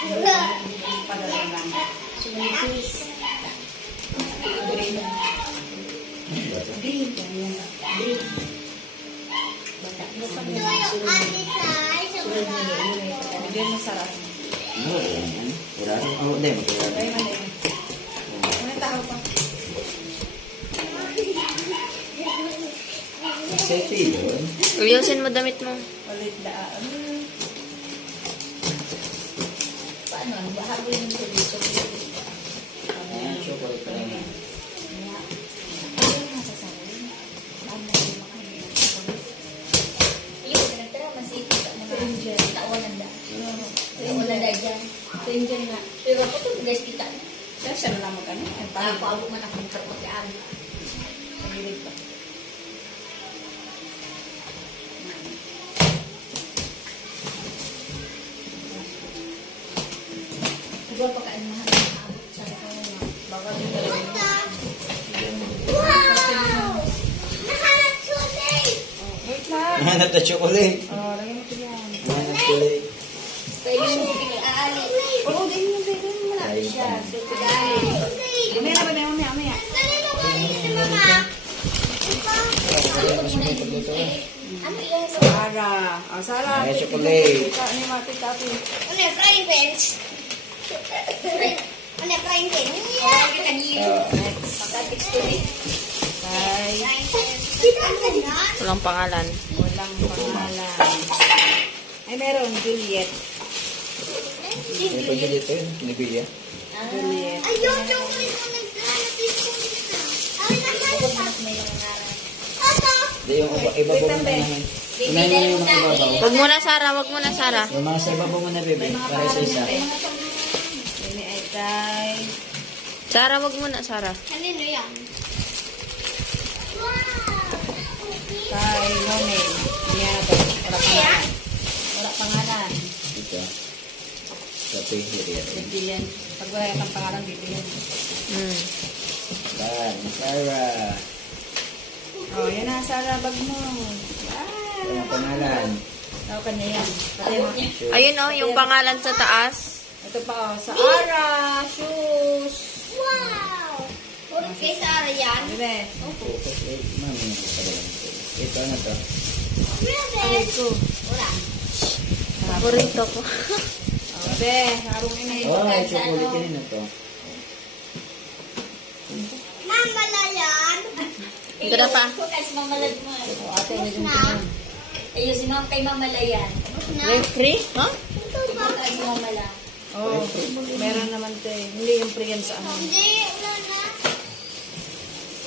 Padala lang. Green. Green. Bata. Hindi masarap. Uyusin mo damit mo. Ulit daan. Paano? Bahago yung dito. Ayan, chocolate pa rin. Pero ako ito guys kita. Kaya siya na naman kami. Pago man akong karpagkaan. Pagilig pa. Ito pa kaan mahal. Baka din talaga. Wow! Nahanap chocolate! Wait lang. Hanap na chocolate. Lagyan mo ito yan. Hanap chocolate. Pwede mo aali. Oo, ganyan yung pwede mo na siya. Mamaya na ba na mamaya? Ano yan? Sarah. Sarah. Ay, chocolate. Ano yung mga titapi? Ano yung frying pans? Ano yung frying pan? Next. Kay. Walang pangalan. Walang pangalan. Ay, meron. Juliet. May pwede dito yun. Pinibigyan. Juliet. Ayun, chocolate ko naglalapit ko dito. Ay, nakalap. Ano? Hindi, yung ibabaw mo na naman. Unahin mo yung mga ibabaw. Wag muna, Sarah. Wag muna, Sarah. Yung mga sa ibabaw mo na, bebe. Para sa isa. Ini ay kay. Sarah, wag muna, Sarah. Kanino yan? Kay Nonel. Yan na to. Wala pangalan. Wala pangalan. Ito. Kape, here. Bibilian. Pag wala kang pangalan, bibilian. Yan, Sarah. Oh, yan na. Sarah, bag mo. Ito ang pangalan. Tawag ka niya yan. Pati mo. Ayun, oh, yung pangalan sa taas. Ito pa, oh. Sa Ara. Shoes. Wow! Puro kay Sarah yan. Bebe. Mami, ito ano to? Ay, ko. Wala. Paborito ko. Oh, bebe. Harong ini. Oh, ay, chocolate din na to. Mama yan. Ito na pa. Kasi mamalad mo. Oh, ate, medyo Na. Ayun, si Ma'am kay Mamalayan. Free? Huh? Kay si Mamala. Oh, meron naman to eh. Hindi yung pre yan sa ano. Hindi, wala na.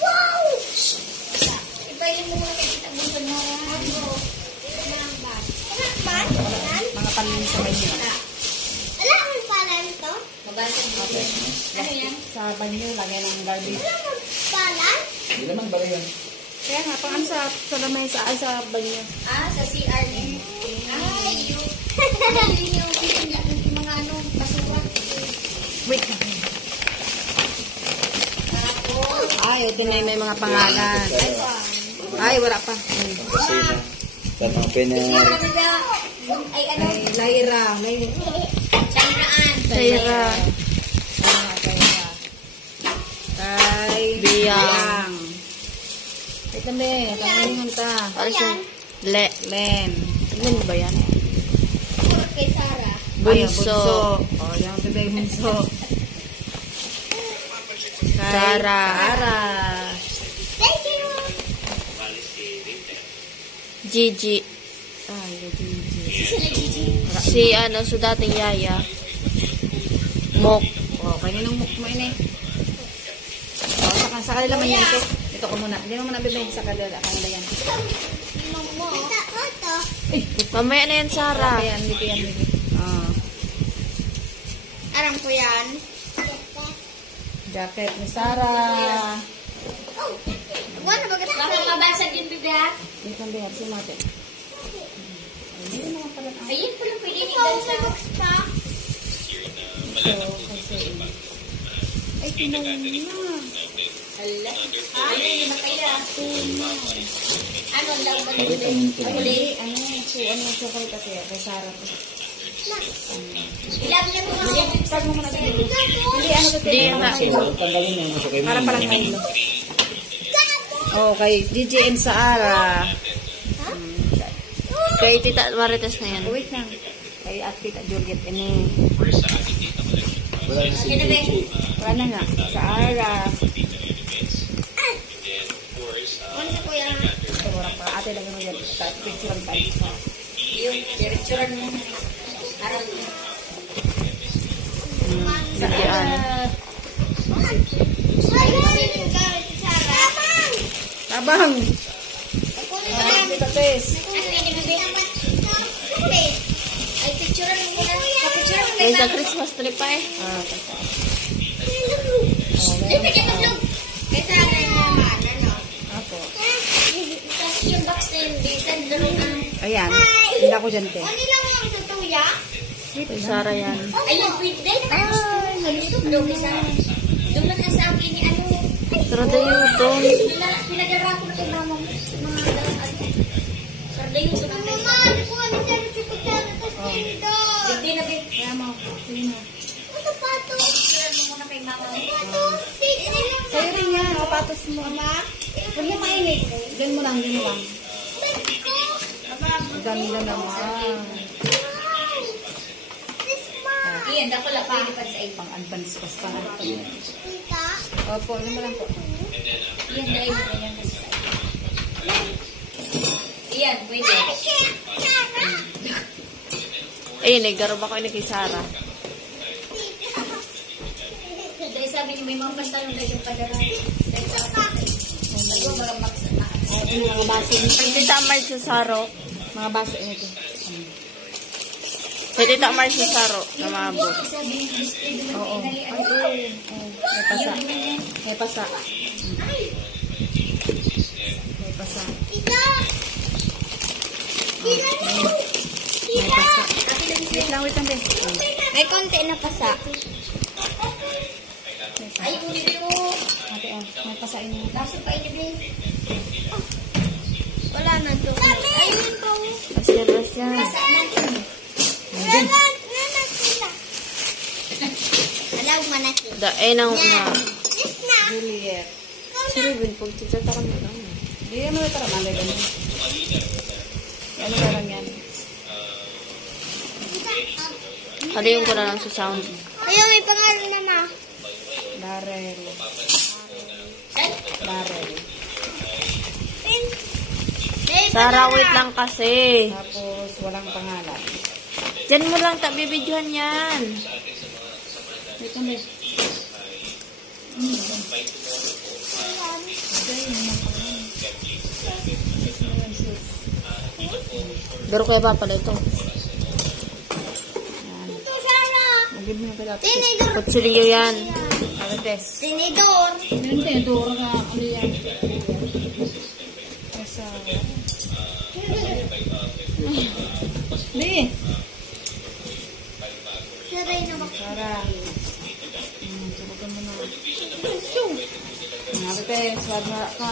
Wow! Ipailin mo muna kay Tita Bunson mo. Mga panin sa banyo. Wala akong palan to. Mabasag mo. Ano yan? Sa banyo, lagyan ng garbage. Wala akong palan. Hindi naman ba yun? Kaya nga, pang sa lamesa, ay sa banyo. Ah, sa CR din. Ay, yun. Yun yung mga ano, basura. Wait. Ay, ito na yung may mga pangalan. Ay, wala pa. Kasi na. Tama pa na. Ay, ano? Ay, Lyra. Chairaan. Lyra. Kay Biyang. Ito na eh. Pangalan ta. Para sa Len. Len ba yan? Puro kay Sarah. Bunso. Oh, yung bibig bunso. Kay Sarah. Sarah. Thank you. Gigi. Ay, Gigi. Sila Gigi. Si ano, so dating yaya. Mok. Oh, kaninong muk mo ini? Oh, sa kanila man yan ito. Ito ko muna. Hindi mo muna bibig sa kanila. Kanila yan. Mamo. Kita ko to. Mamaya na yan, Sarah. Ayan, dito yan. Dito. Oh. Aram ko yan. Jacket ni Sarah. Oh. Wala ba kasi? Baka mabasag yung bibig. Dito ang bihar si Mate. Ayun naman pala. Ayun pala pwede ni Ikaw Dansa. sa box pa. Ito kasi. Ay, tinawa na. Hala. Ano yung makaya? Ano lang ba Bakit ang yun? ito? Ay, hindi. Ano yung chocolate kasi kay Sarah to. Ilan Pag mo muna dito. Hindi, ano to? Hindi nga. Tanggalin niya. Masukay mo. Para palang kayo. Okay, Gigi and Saara. Kay Tita Marites na yan. Wait lang. Kay at Tita Juliet. Ini. Wala na si Gigi. Wala na nga. Saara. Ano sa kuya? Ito, warang pa. Ate lang yung picture lang tayo. Yung diretsuran mo. Araw. Bigyan. Tabang! Ay, Tita Tess. Picturean mo muna. Picturean mo Kay sa Christmas tree pa eh. Kaysa naman, ano? Apo. Tapos yung box na yun, bisan laro na. Ayan. Hindi ako dyan, te. Ano lang ang tutuya? Kay Sarah yan. Ayun, pwede. Dahil nalusog daw kaysa. Doon lang sa akin ni ano. Sarah tayo doon. Pinagara ko na kay mama mo. Mga dalang ano. Sarda yun sa mga. Mama, ano po ano sa kutsara tapos dito? Hindi na ba? Kaya mo. Sige mo. Ano sapatos? Picturean mo muna kay mama mo. Sapatos? Ano lang? Sa'yo rin yan. Kapatos mo. Huwag mo mainit. Diyan mo lang. Diyan mo lang. Ang dami na naman. Iyan, dako lang pinipad sa ipang. Pang-advance pas pa na. Tita? Opo, yun mo lang po. Iyan, dahil mo na yan. Iyan, pwede. Ayun, nagkaroon ako ini kay Sarah. Dahil sabi niyo, may mga pantalon dahil yung padara. Dahil sa Ayaw, mga max na. Yung mga baso. Kay Tita Marge sa Saro. Mga baso ito. Kay Tita Marge sa Saro. Namabot. Sabi niyo, gusto naman Oo. kayo Ay, ano. may pasa. May pasa. May pasa. Tita? Tita? May pasa. Wait lang, wait lang, be. May konti na pasa. Ay, ulit mo. Ate, may pasain mo. Baso pa inibig. Wala na to. Ayun po. Pasiras yan. Basa natin. Alam mo na siya. Dae nang Yan. una. Yes na. Juliet. Si Ruben, pag titata ka mo lang. Hindi, ano ito naman. Ganun. Ano ba lang yan? Haliyung ko na lang sa sound. Ayun, may pangalan na ma. Darrell. Darrell. Sarah, wait lang kasi. Tapos, walang pangalan. Diyan mo lang bibidyohan yan. Wait lang, be. Pero kaya pa pala ito. Ito, Sarah. Mag-give mo na kaya. Tinidor. Kutsilyo yan. Ate, Tess. Tinidor. Yun, te. Dora ka. Ano yan? Asa. Di. Saray na ba? Sarah. Subukan mo na. Ate, Tess. Wag na ka.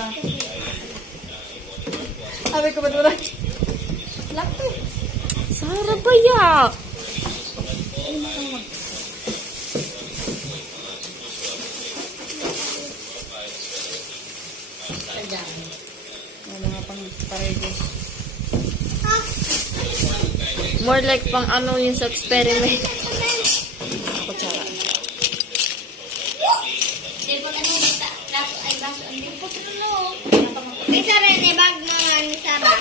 Sabi ko ba't wala? Laki. Sarah ba ya? Wala nga pang paredes. More like pang ano yung sa experiment. Kutsara. Dahil pag ano, laso ay baso. Ang yung puto no. May Sarah na bag mga ni Sarah.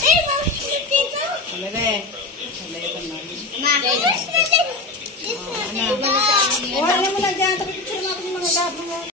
Ay, bakit dito? Alele. Alele ka na. Ma. Yes na. Yes na. Wala mo na dyan. Tapos picture mo ako ng mga gabong.